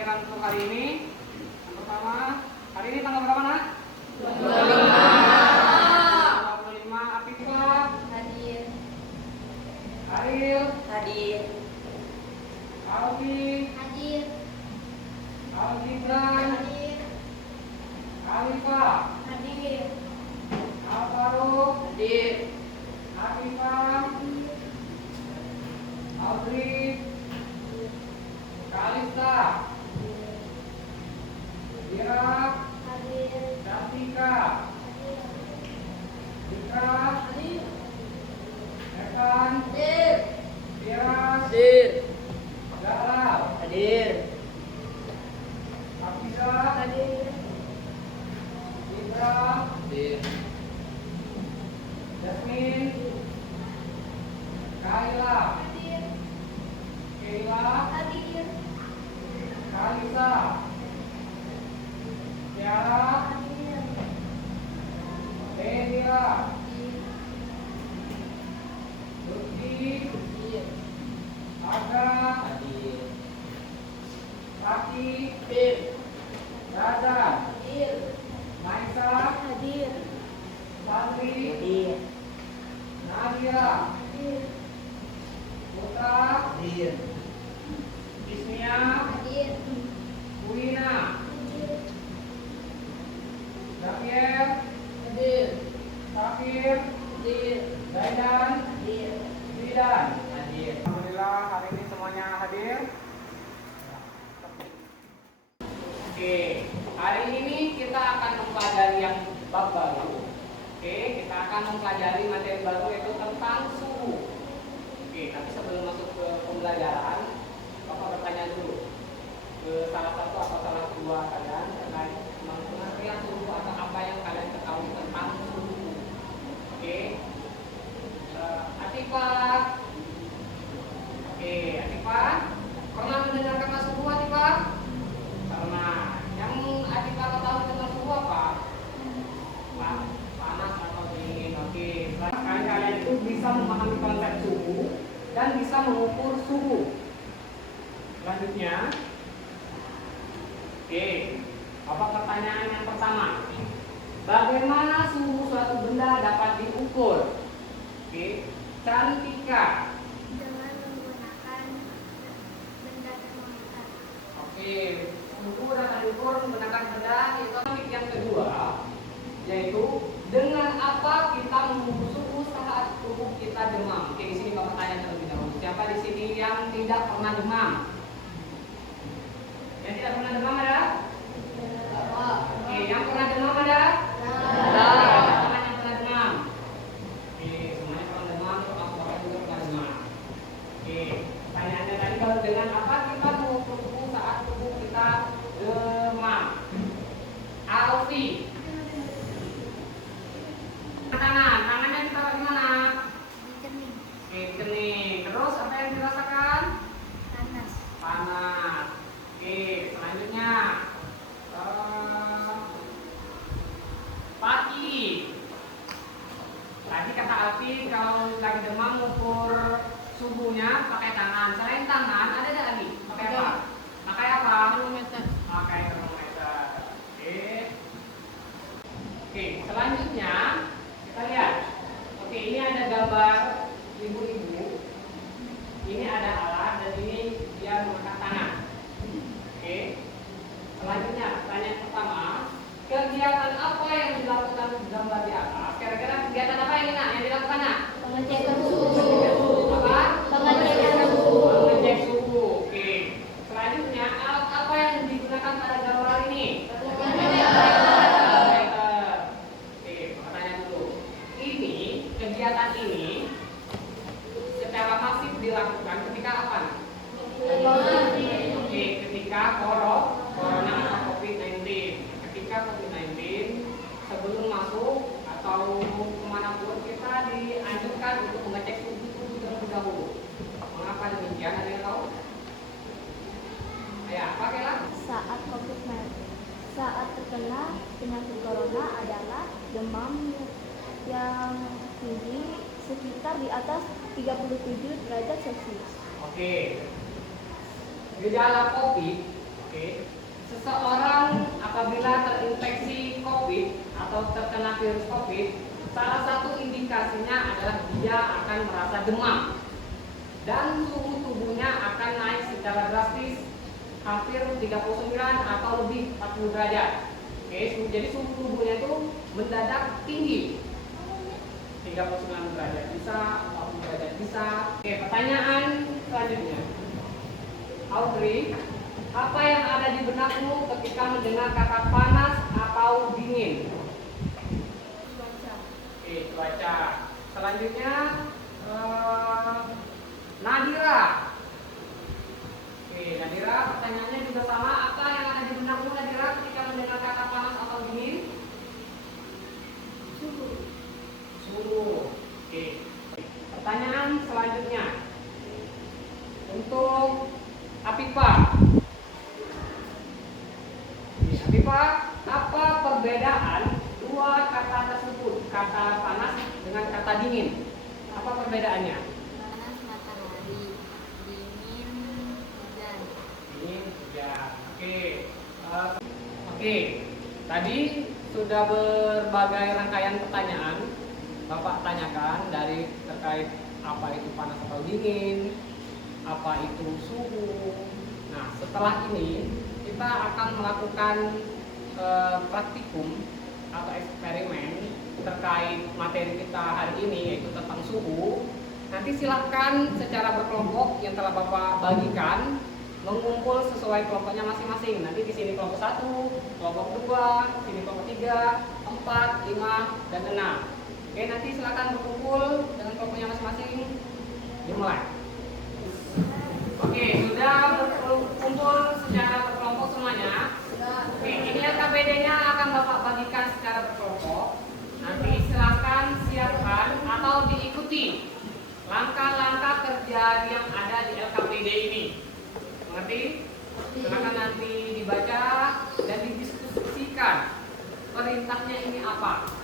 pembelajaran untuk hari ini. Yang pertama, hari ini tanggal berapa, Nak? 25. Afifah Hadir. Ariel Hadir. Alfi Hadir. Algibran Hadir. Alifah Hadir. Alfaruq Hadir. Afifah Audrey Kalista Ira Hadir. Datika Dika Hadir. Evan Hadir. Tiras Hadir. Galal Hadir. Hafiza Hadir. Indra Hadir. Jasmine Kaila Hadir. Keila Hadir. Kalisa Tiara Hadir. Dendira Lutfi Hadir. Aga Hadir. Paki Hadir. Raja Hadir. Maisa Hadir. Sandri Hadir. Nadia Hadir. Putra Hadir. Ismia Hadir. Wina Hadir. Daniel Hadir. Safir Hadir. Daidan Hadir. Zidan. Hadir. Alhamdulillah hari ini semuanya hadir. Oke, hari ini kita akan mempelajari yang bab baru. Oke, kita akan mempelajari materi baru yaitu tentang suhu. Oke, tapi sebelum masuk ke pembelajaran, Bapak bertanya dulu ke salah satu atau salah dua kalian terkait pengertian suhu atau apa yang kalian ketahui tentang suhu. Oke, Atifah. Oke, Atifah, pernah mendengar kata suhu, Atifah? Pernah. Yang Atifah ketahui tentang suhu apa? Panas atau dingin. Oke, kalian itu bisa memahami konsep suhu dan bisa mengukur suhu. Selanjutnya, oke, apa pertanyaan yang pertama? Bagaimana suhu suatu benda dapat diukur? Oke, Cantika. Dengan menggunakan benda termometer. Oke, suhu dapat diukur menggunakan benda itu. Yang kedua, yaitu dengan apa kita mengukur suhu saat tubuh kita demam. Oke, di sini Bapak tanya terlebih dahulu. Siapa di sini yang tidak pernah demam? Yang tidak pernah demam ada? Oke, yang pernah demam ada? Teman yang pernah demam. Oke, semuanya pernah demam, termasuk Bapak juga pernah demam. Oke, pertanyaannya tadi kalau dengan apa kita mengukur suhu saat tubuh kita demam? Alfi. Tangannya ditaruh di mana? Di kening. Oke, kening. Terus apa yang dirasakan? Panas. Panas. Oke, selanjutnya Pagi. Tadi kata Alfi kalau lagi demam ukur suhunya pakai tangan. Selain tangan ada nggak lagi? Pakai apa? Pakai apa? Termometer. Pakai termometer. Oke. Oke, selanjutnya kita lihat. Oke, ini ada gambar ibu-ibu. Ini ada alat dan ini dia mengangkat tangan. Oke. Selanjutnya, pertanyaan pertama, kegiatan apa yang dilakukan di gambar di atas? Kira-kira kegiatan apa ini, Nak, yang dilakukan, Nak? Pengecekan suhu. Apa? Pengecekan suhu. Mengecek suhu. Oke. Selanjutnya, alat apa yang digunakan pada gambar ini? Termometer. Oke, pertanyaan dulu. Ini kegiatan ini secara masif dilakukan ketika apa? Nak? Oke, ketika corona atau COVID-19. Ketika COVID-19 sebelum masuk atau kemanapun kita dianjurkan untuk mengecek suhu tubuh terlebih dahulu. Mengapa demikian? Ada yang tahu? Ya, pakailah. Saat terkena penyakit corona adalah demam yang tinggi sekitar di atas 37 derajat Celcius. Oke. Gejala COVID Oke. Seseorang apabila terinfeksi COVID atau terkena virus COVID, salah satu indikasinya adalah dia akan merasa demam dan suhu tubuhnya akan naik secara drastis hampir 39 atau lebih 40 derajat. Oke, jadi suhu tubuhnya itu mendadak tinggi. 39 derajat bisa, 40 derajat bisa. Oke, pertanyaan selanjutnya. Audrey, apa yang ada di benakmu ketika mendengar kata panas atau dingin? Cuaca. Oke, cuaca. Selanjutnya, Nadira. Oke, Nadira, pertanyaannya juga sama. Apa yang ada di benakmu, Nadira, ketika mendengar kata panas atau dingin? Suhu. Suhu. Oke. Pertanyaan selanjutnya untuk Apipa. Apipa, apa perbedaan dua kata tersebut, kata panas dengan kata dingin? Apa perbedaannya? Panas matahari, dingin hujan. Dingin, ya. Oke. Oke. Tadi sudah berbagai rangkaian pertanyaan Bapak tanyakan dari terkait apa itu panas atau dingin, apa itu suhu. Nah, setelah ini kita akan melakukan praktikum atau eksperimen terkait materi kita hari ini, yaitu tentang suhu. Nanti silahkan secara berkelompok yang telah Bapak bagikan mengumpul sesuai kelompoknya masing-masing. Nanti di sini kelompok 1, kelompok 2, di sini kelompok 3, 4, 5, dan 6. Oke, nanti silakan berkumpul dengan kelompoknya masing-masing. Dimulai. Oke, sudah berkumpul secara berkelompok semuanya. Oke, ini LKPD-nya akan Bapak bagikan secara berkelompok. Nanti silakan siapkan atau diikuti langkah-langkah kerja yang ada di LKPD ini. Mengerti? Silakan nanti dibaca dan didiskusikan perintahnya ini apa.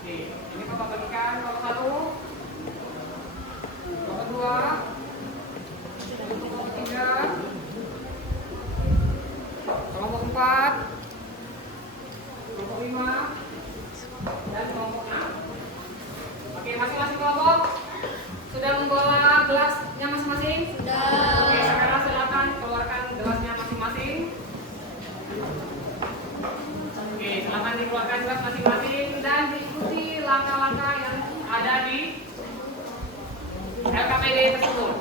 Oke, ini Bapak bagikan kelompok 1, kelompok 2, kelompok 3, kelompok 4, kelompok 5, dan kelompok 6. Oke, masing-masing kelompok sudah membawa gelasnya masing-masing? Sudah. Oke, sekarang silakan keluarkan gelasnya masing-masing. Oke, silakan dikeluarkan gelas masing-masing dan diikuti langkah-langkah yang ada di LKPD tersebut.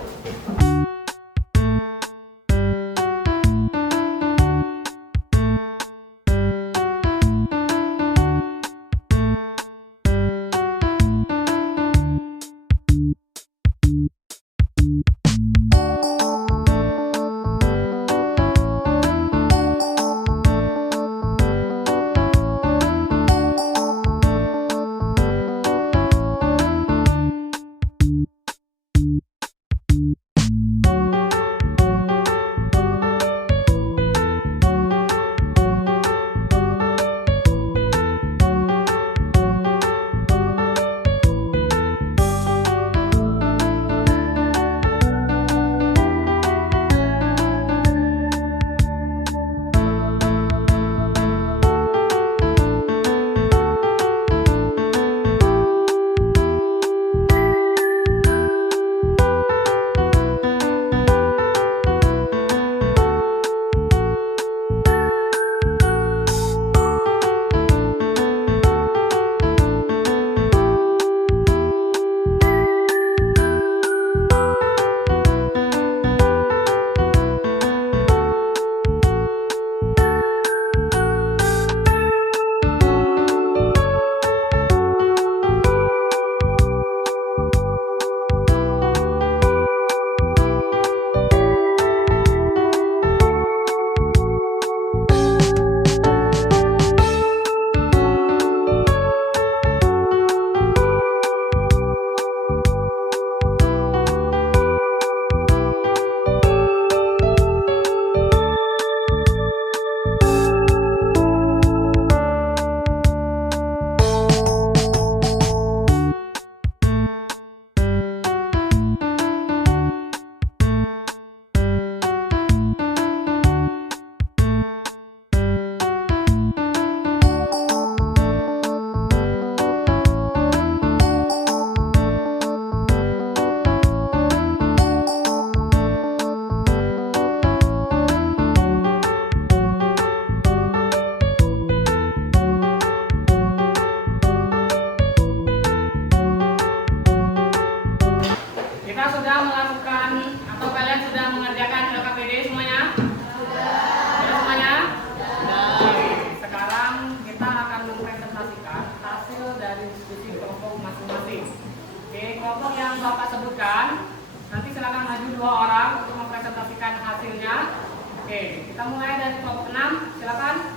kelompok yang Bapak sebutkan, nanti silakan maju 2 orang untuk mempresentasikan hasilnya. Oke, kita mulai dari kelompok 6. Silakan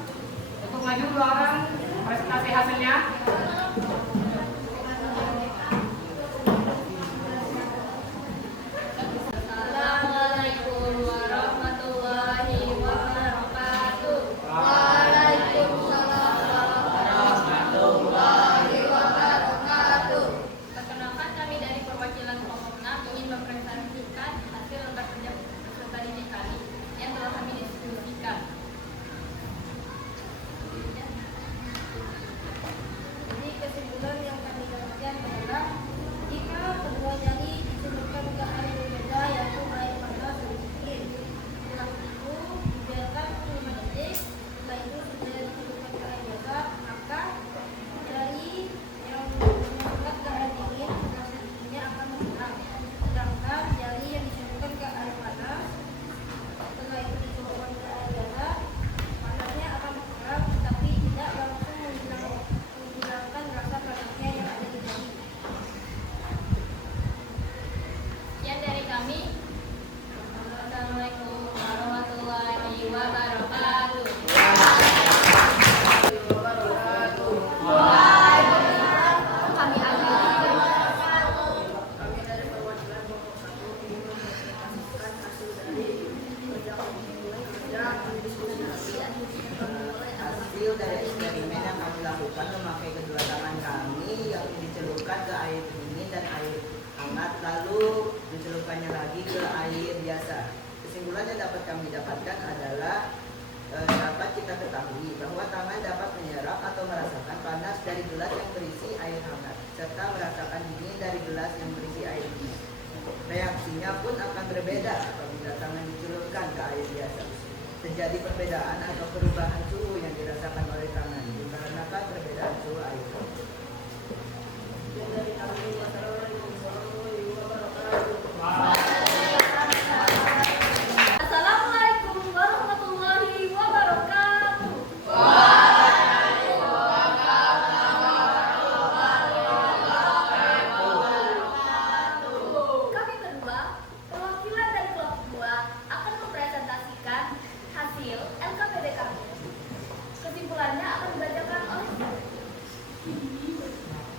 untuk maju 2 orang presentasi hasilnya. Assalamualaikum warahmatullahi wabarakatuh. Perkenalkan, kami dari perwakilan kelompok 6 ingin mempresentasikan hasil lembar kerja peserta didik kami yang telah kami diskusikan. Jadi kesimpulan yang kami dapatkan adalah jika kedua jari dicelupkan ke air berbeda yaitu air panas dan dingin. Setelah itu dibiarkan 5 detik. Setelah itu sudah dicelupkan ke air biasa, maka jari yang dicelupkan ke air dingin rasa dinginnya akan berkurang. Sedangkan jari yang dicelupkan ke air panas setelah itu dicelupkan ke air biasa, panasnya akan berkurang tapi tidak langsung menghilangkan rasa panasnya yang ada di jari. Sekian dari kami. Assalamualaikum warahmatullahi wabarakatuh. Kami akhiri. Kami dari perwakilan kelompok 1 ingin mempresentasikan hasil dari kerja Hasil dari eksperimen yang kami lakukan memakai kedua tangan kami yang dicelupkan ke air dingin dan air hangat, lalu dicelupkannya lagi ke air biasa. Kesimpulan yang dapat kami dapatkan adalah dapat kita ketahui bahwa tangan dapat menyerap atau merasakan panas dari gelas yang berisi air hangat serta merasakan dingin dari gelas yang berisi air dingin. Reaksinya pun akan berbeda apabila tangan dicelupkan ke air biasa. Terjadi perbedaan atau perubahan suhu yang dirasakan oleh tangan dikarenakan perbedaan suhu air. dari kami. Wassalamualaikum warahmatullahi wabarakatuh. Assalamualaikum warahmatullahi wabarakatuh. Kami berdua, perwakilan dari kelompok 2, akan mempresentasikan hasil LKPD kami. Kesimpulannya akan dibacakan oleh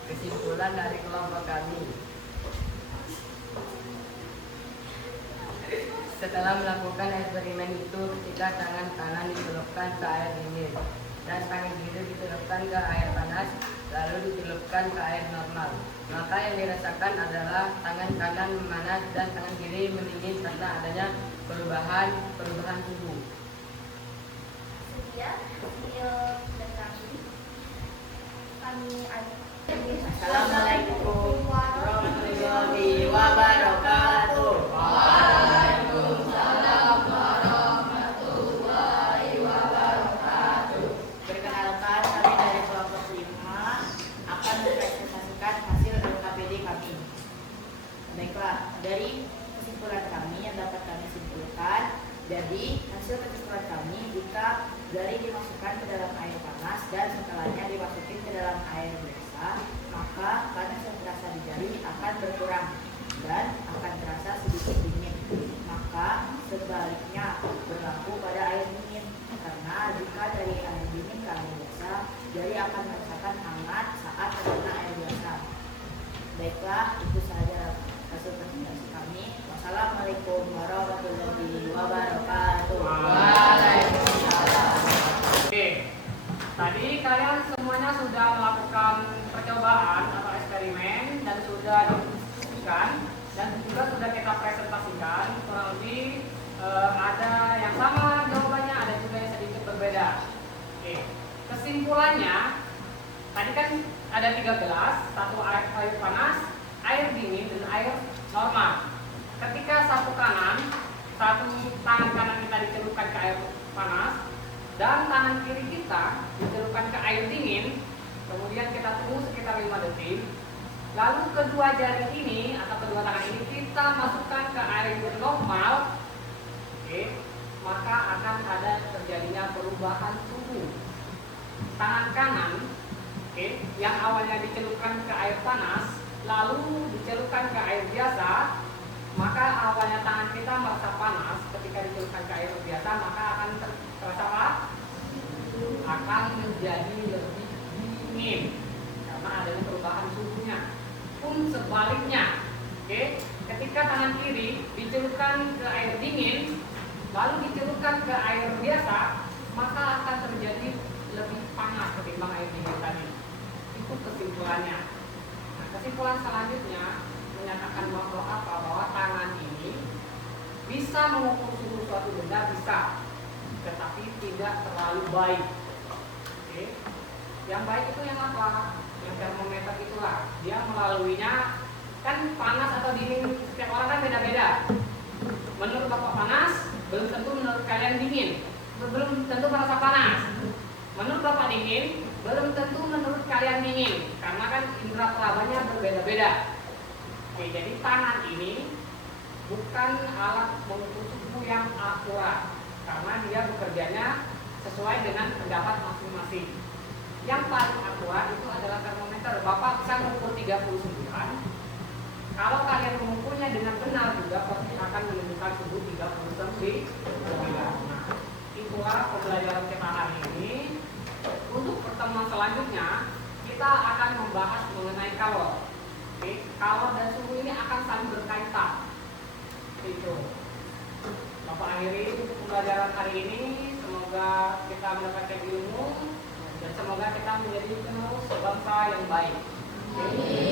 Kesimpulan dari kelompok kami. Setelah melakukan eksperimen itu, ketika tangan kanan dicelupkan ke air dingin dan tangan kiri dicelupkan ke air panas, lalu dicelupkan ke air normal, maka yang dirasakan adalah tangan kanan memanas dan tangan kiri mendingin karena adanya perubahan suhu. Sekian hasil dari kami. Assalamualaikum warahmatullahi wabarakatuh. Perkenalkan, kami dari kelompok 5 akan mempresentasikan hasil LKPD kami. Baiklah, dari kesimpulan kami yang dapat kami simpulkan, jadi hasil kesimpulan kami jika jari dimasukkan ke dalam air panas dan setelahnya dimasukin ke dalam air biasa, maka panas yang terasa di jari akan berkurang dan akan terasa sedikit dingin. Maka sebaliknya berlaku pada air dingin, karena jika dari air dingin ke air biasa, jari akan merasakan hangat saat terkena air biasa. Baiklah, itu saja hasil presentasi kami. Wassalamualaikum warahmatullahi wabarakatuh. Oke, tadi kalian semuanya sudah melakukan percobaan atau eksperimen dan sudah didiskusikan dan juga sudah kita presentasikan. Kurang lebih ada yang sama jawabannya, ada juga yang sedikit berbeda. Oke, kesimpulannya tadi kan ada 3 gelas, satu air panas, air dingin dan air normal. Ketika satu tangan kanan kita dicelupkan ke air panas dan tangan kiri kita dicelupkan ke air dingin, kemudian kita tunggu sekitar 5 detik. Lalu kedua jari ini atau kedua tangan ini kita masukkan ke air normal, oke, maka akan ada terjadinya perubahan suhu. Tangan kanan, oke, yang awalnya dicelupkan ke air panas lalu dicelupkan ke air biasa, maka awalnya tangan kita merasa panas. Ketika dicelupkan ke air biasa, maka akan terasa apa? Akan menjadi lebih dingin karena adanya perubahan suhunya. Pun sebaliknya, oke, ketika tangan kiri dicelupkan ke air dingin, lalu dicelupkan ke air biasa, maka akan terjadi lebih panas ketimbang air dingin tadi. Itu kesimpulannya. Nah, kesimpulan selanjutnya menyatakan bahwa apa? Bahwa tangan ini bisa mengukur suhu suatu benda, bisa, tetapi tidak terlalu baik. Oke. Yang baik itu yang apa? Yang termometer itulah. Dia melaluinya, kan panas atau dingin setiap orang kan beda-beda. Menurut Bapak panas, belum tentu menurut kalian dingin. Belum tentu merasa panas. Menurut Bapak dingin, belum tentu menurut kalian dingin. Karena kan indera perabanya berbeda-beda. Oke, jadi tangan ini bukan alat mengukur suhu yang akurat, karena dia bekerjanya sesuai dengan pendapat masing-masing. Yang paling akurat itu adalah termometer. Bapak bisa mengukur 39. Kalau kalian mengukurnya dengan benar juga pasti akan menunjukkan suhu 39. Nah, itulah pembelajaran kita hari ini. Untuk pertemuan selanjutnya kita akan membahas mengenai kalor. Oke, kalor dan suhu ini akan saling berkaitan. Itu. Bapak akhiri untuk pembelajaran hari ini. Semoga kita mendapatkan ilmu dan semoga kita menjadi penerus bangsa yang baik. Oke.